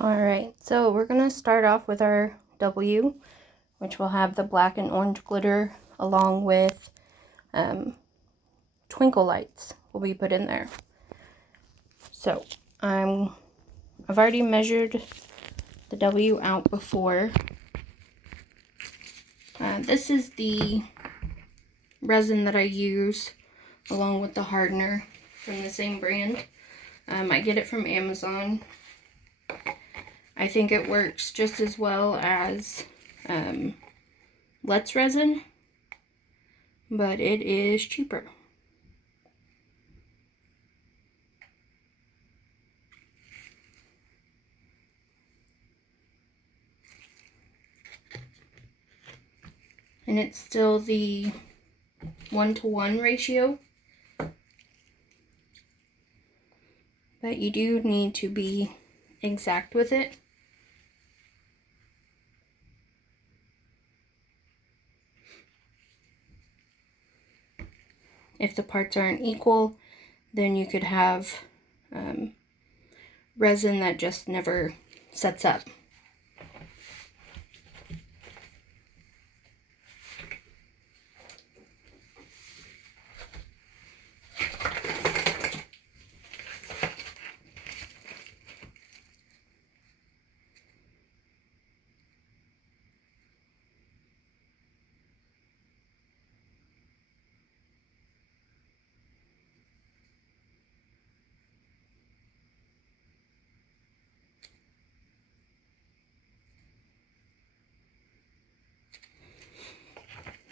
Alright, so we're going to start off with our W, which will have the black and orange glitter along with twinkle lights will be put in there. So I've already measured the W out before. This is the resin that I use along with the hardener from the same brand. I get it from Amazon. I think it works just as well as Let's resin, but it is cheaper. And it's still the 1-to-1 ratio. But you do need to be exact with it. If the parts aren't equal, then you could have resin that just never sets up.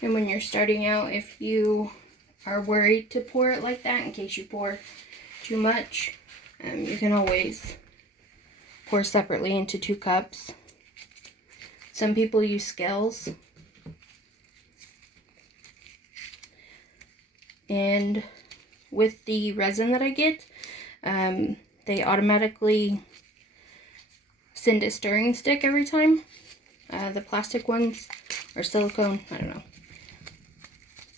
And when you're starting out, if you are worried to pour it like that in case you pour too much, you can always pour separately into 2 cups. Some people use scales. And with the resin that I get, they automatically send a stirring stick every time. The plastic ones, or silicone, I don't know.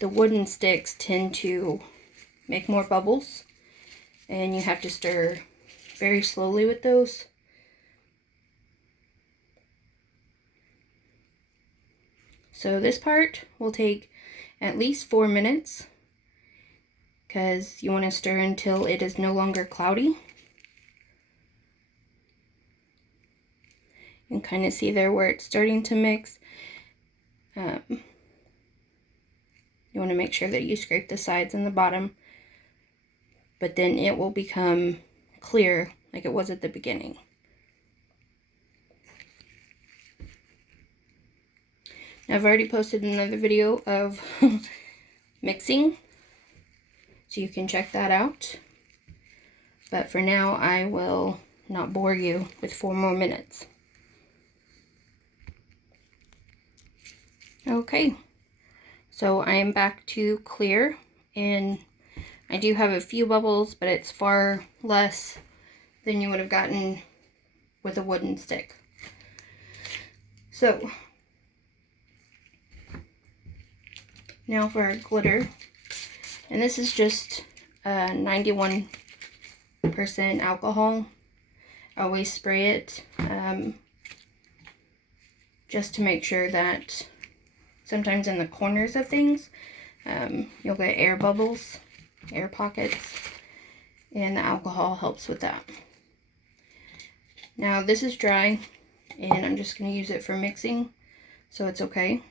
The wooden sticks tend to make more bubbles, and you have to stir very slowly with those. So this part will take at least 4 minutes, because you want to stir until it is no longer cloudy. You can kind of see there where it's starting to mix. You want to make sure that you scrape the sides and the bottom, but then it will become clear like it was at the beginning. Now, I've already posted another video of mixing, so you can check that out. But for now, I will not bore you with 4 more minutes. Okay, so I am back to clear, and I do have a few bubbles, but it's far less than you would have gotten with a wooden stick. So now for our glitter, and this is just 91% alcohol. I always spray it just to make sure that sometimes in the corners of things you'll get air bubbles, air pockets, and the alcohol helps with that. Now this is dry, and I'm just going to use it for mixing, so it's okay.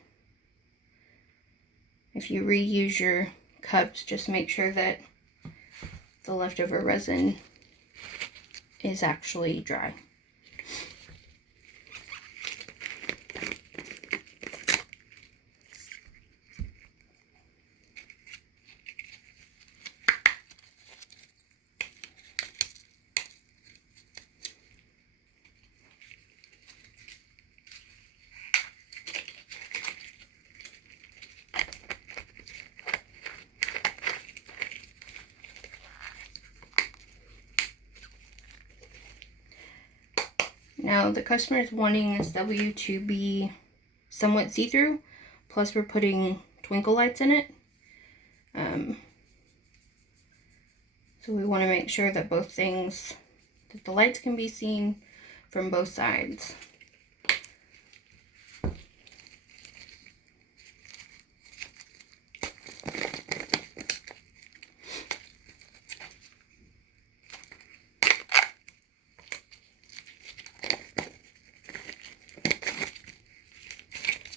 If you reuse your cups, just make sure that the leftover resin is actually dry. Now the customer is wanting this W to be somewhat see-through, plus we're putting twinkle lights in it. So we want to make sure that both things, that the lights can be seen, from both sides.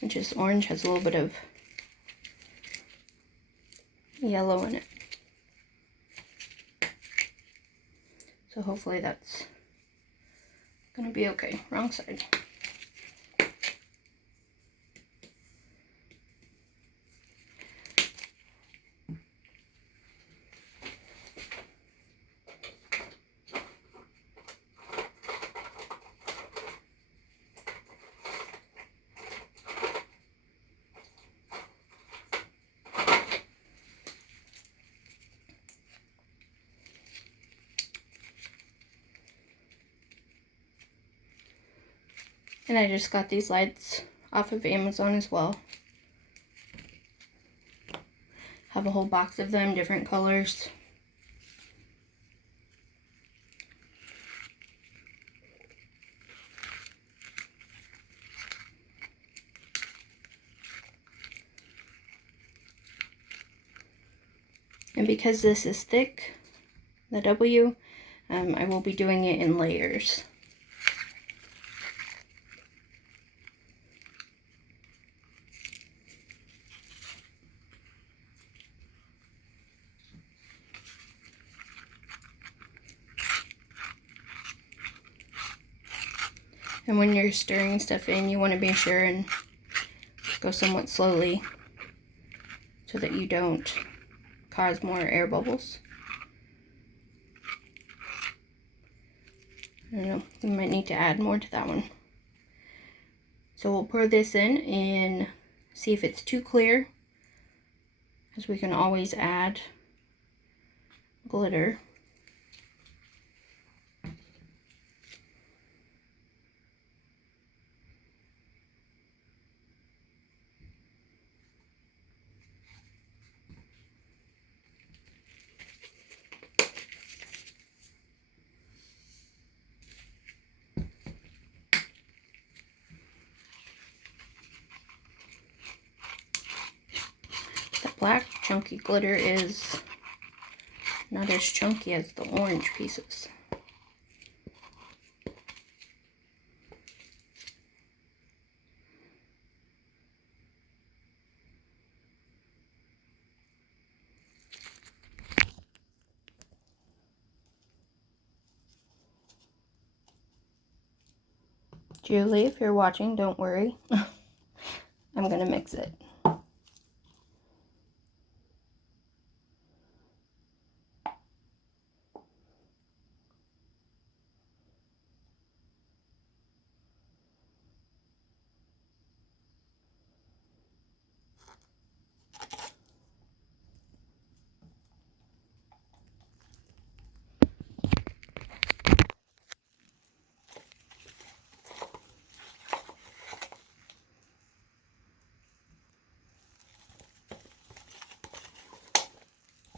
Just orange has a little bit of yellow in it. So hopefully that's gonna be okay. Wrong side. And I just got these lights off of Amazon as well. Have a whole box of them, different colors. And because this is thick, the W, I will be doing it in layers. And when you're stirring stuff in, you want to be sure and go somewhat slowly so that you don't cause more air bubbles. I don't know, you might need to add more to that one. So we'll pour this in and see if it's too clear, because we can always add glitter. The black chunky glitter is not as chunky as the orange pieces. Julie, if you're watching, don't worry. I'm gonna mix it.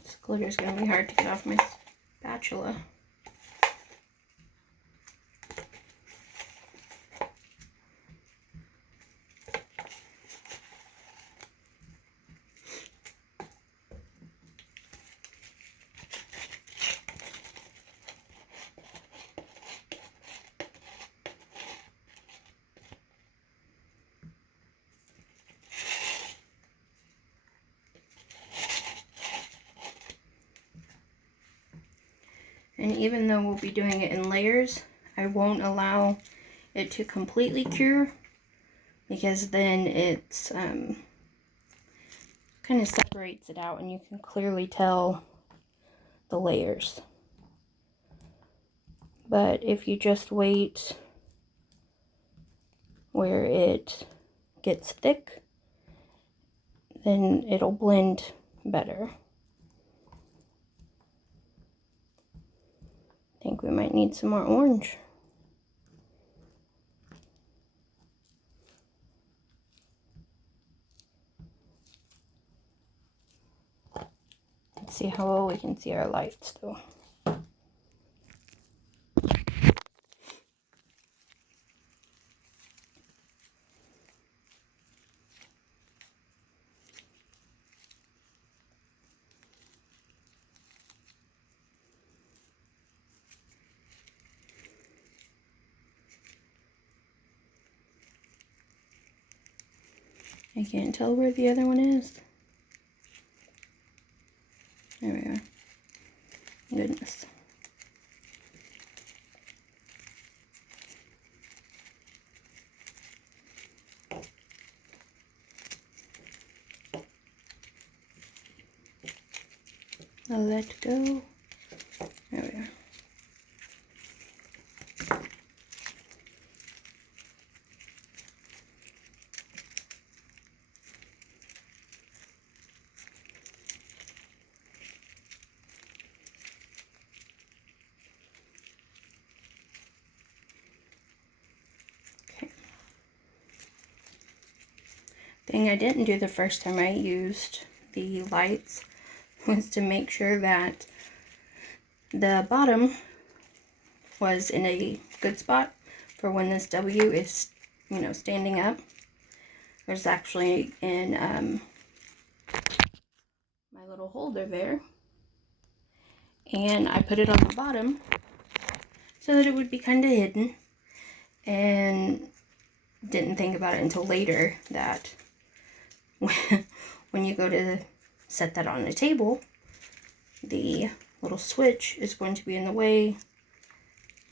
This glitter is gonna be hard to get off my spatula. And even though we'll be doing it in layers, I won't allow it to completely cure, because then it's kind of separates it out and you can clearly tell the layers. But if you just wait where it gets thick, then it'll blend better. I think we might need some more orange. Let's see how well we can see our lights though. I can't tell where the other one is. There we are. Goodness. I'll let go. There we are. Thing I didn't do the first time I used the lights was to make sure that the bottom was in a good spot for when this W is, you know, standing up. There's actually in my little holder there, and I put it on the bottom so that it would be kind of hidden, and didn't think about it until later that when you go to set that on a table, the little switch is going to be in the way,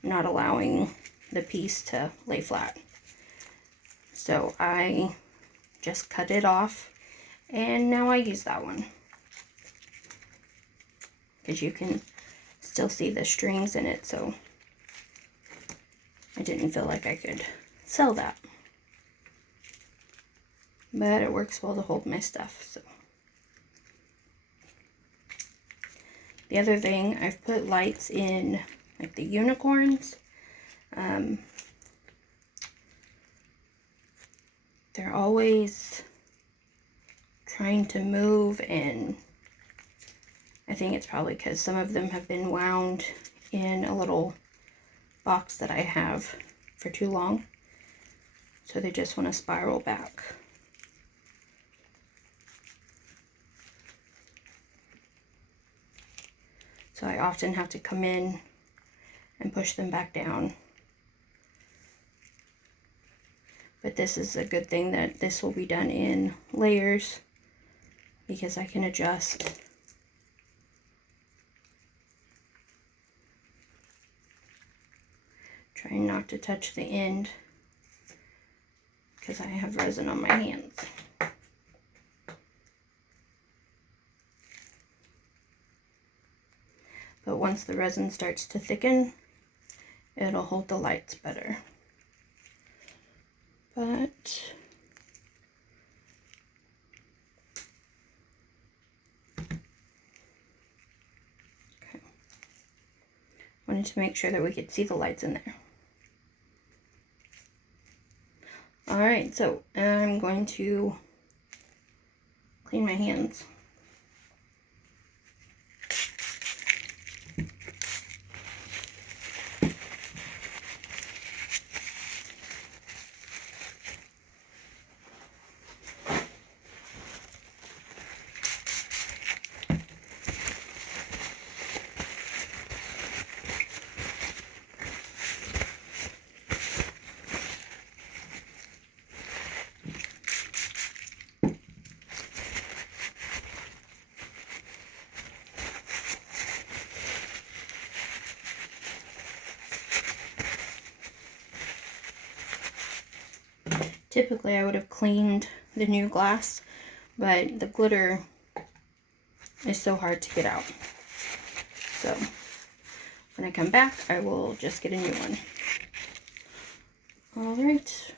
not allowing the piece to lay flat. So I just cut it off, and now I use that one, because you can still see the strings in it, so I didn't feel like I could sell that. But it works well to hold my stuff. So the other thing, I've put lights in like the unicorns. They're always trying to move, and I think it's probably because some of them have been wound in a little box that I have for too long, so they just want to spiral back. So I often have to come in and push them back down. But this is a good thing that this will be done in layers, because I can adjust. Trying not to touch the end because I have resin on my hands. But once the resin starts to thicken, it'll hold the lights better. But okay. Wanted to make sure that we could see the lights in there. Alright, so I'm going to clean my hands. Typically I would have cleaned the new glass, but the glitter is so hard to get out. So when I come back, I will just get a new one. Alright,